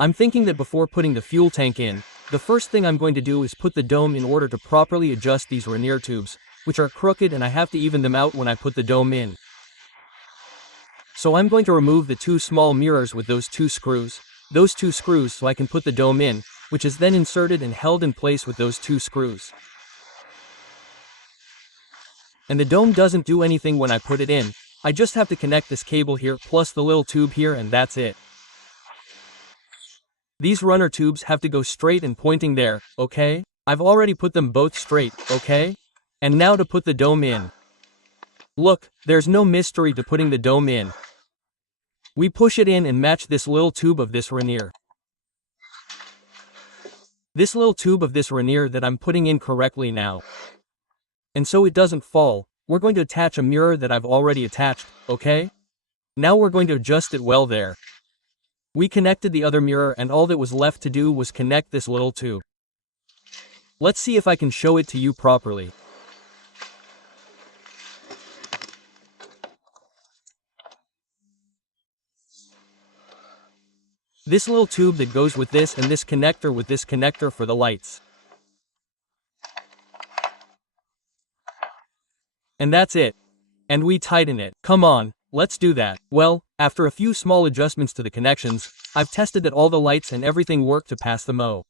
I'm thinking that before putting the fuel tank in, the first thing I'm going to do is put the dome in order to properly adjust these Rainier tubes, which are crooked and I have to even them out when I put the dome in. So I'm going to remove the two small mirrors with those two screws so I can put the dome in, which is then inserted and held in place with those two screws. And the dome doesn't do anything when I put it in, I just have to connect this cable here plus the little tube here and that's it. These runner tubes have to go straight and pointing there, okay? I've already put them both straight, okay? And now to put the dome in. Look, there's no mystery to putting the dome in. We push it in and match this little tube of this Rainier. This little tube of this Rainier that I'm putting in correctly now. And so it doesn't fall, we're going to attach a mirror that I've already attached, okay? Now we're going to adjust it well there. We connected the other mirror and all that was left to do was connect this little tube. Let's see if I can show it to you properly. This little tube that goes with this and this connector for the lights. And that's it. And we tighten it. Come on, let's do that. Well, after a few small adjustments to the connections, I've tested that all the lights and everything work to pass the MO.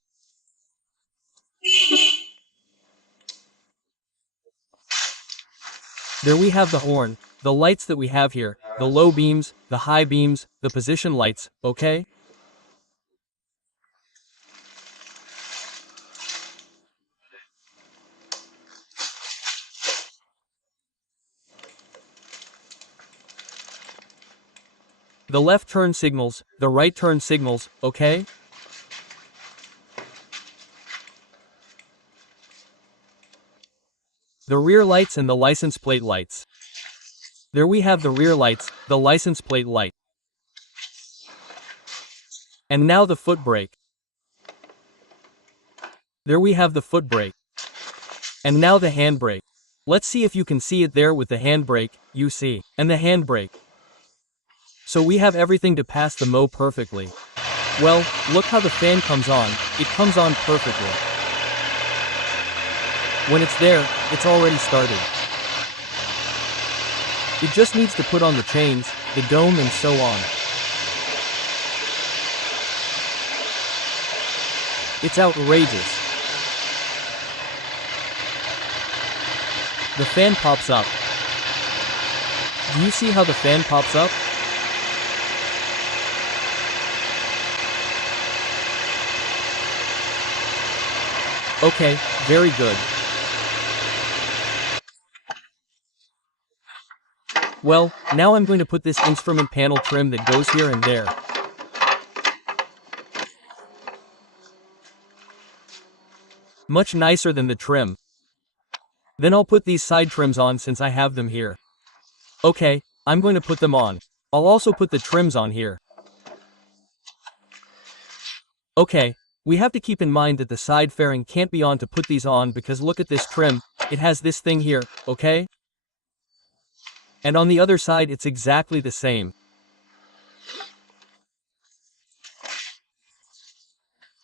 There we have the horn, the lights that we have here, the low beams, the high beams, the position lights, okay? The left turn signals, the right turn signals, okay? The rear lights and the license plate lights. There we have the rear lights, the license plate light. And now the foot brake. There we have the foot brake. And now the handbrake. Let's see if you can see it there with the handbrake, you see. And the handbrake. So we have everything to pass the MO perfectly. Well, look how the fan comes on, it comes on perfectly. When it's there, it's already started. It just needs to put on the chains, the dome and so on. It's outrageous. The fan pops up. Do you see how the fan pops up? Okay, very good. Well, now I'm going to put this instrument panel trim that goes here and there. Much nicer than the trim. Then I'll put these side trims on since I have them here. Okay, I'm going to put them on. I'll also put the trims on here. Okay. We have to keep in mind that the side fairing can't be on to put these on because look at this trim, it has this thing here, okay? And on the other side it's exactly the same.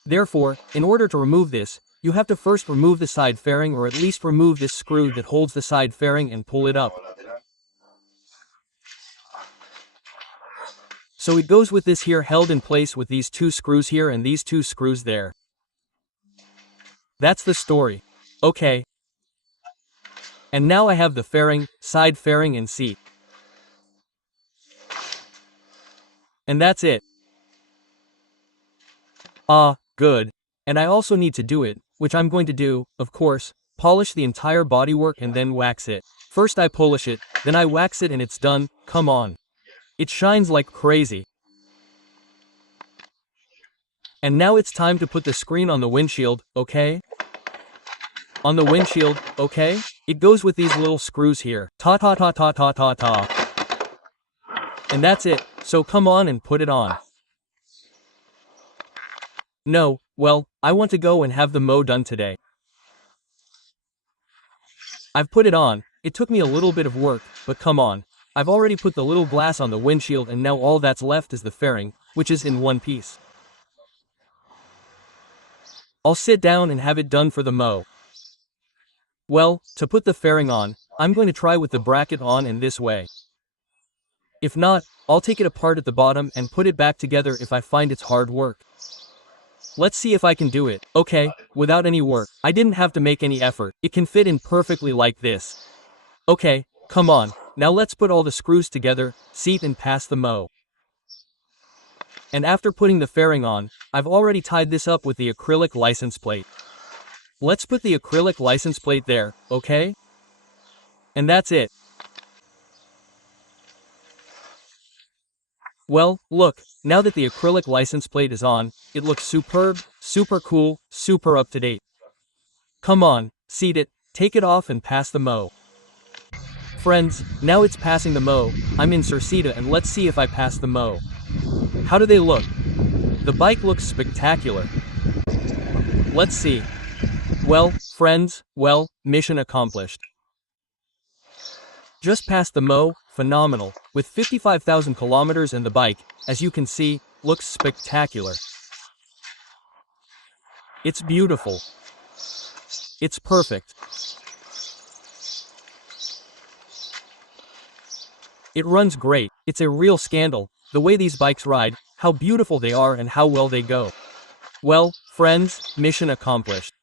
Therefore, in order to remove this, you have to first remove the side fairing or at least remove this screw that holds the side fairing and pull it up. So it goes with this here held in place with these two screws here and these two screws there. That's the story. Okay. And now I have the fairing, side fairing and seat. And that's it. Good. And I also need to do it, which I'm going to do, of course, polish the entire bodywork and then wax it. First I polish it, then I wax it and it's done, come on. It shines like crazy. And now it's time to put the screen on the windshield, okay? On the windshield, okay? It goes with these little screws here. Ta ta ta ta ta ta ta. And that's it, so come on and put it on. No, well, I want to go and have the MO done today. I've put it on, it took me a little bit of work, but come on. I've already put the little glass on the windshield and now all that's left is the fairing, which is in one piece. I'll sit down and have it done for the mow. Well, to put the fairing on, I'm going to try with the bracket on and this way. If not, I'll take it apart at the bottom and put it back together if I find it's hard work. Let's see if I can do it. Okay, without any work. I didn't have to make any effort. It can fit in perfectly like this. Okay, come on. Now let's put all the screws together, seat and pass the mow. And after putting the fairing on, I've already tied this up with the acrylic license plate. Let's put the acrylic license plate there, okay? And that's it. Well, look, now that the acrylic license plate is on, it looks superb, super cool, super up to date. Come on, seat it, take it off and pass the mow. Friends, now it's passing the mow. I'm in Cercita and let's see if I pass the mow. How do they look? The bike looks spectacular. Let's see. Well, friends, well, mission accomplished. Just passed the mow, phenomenal, with 55,000 kilometers and the bike, as you can see, looks spectacular. It's beautiful. It's perfect. It runs great. It's a real scandal, the way these bikes ride, how beautiful they are and how well they go. Well, friends, mission accomplished.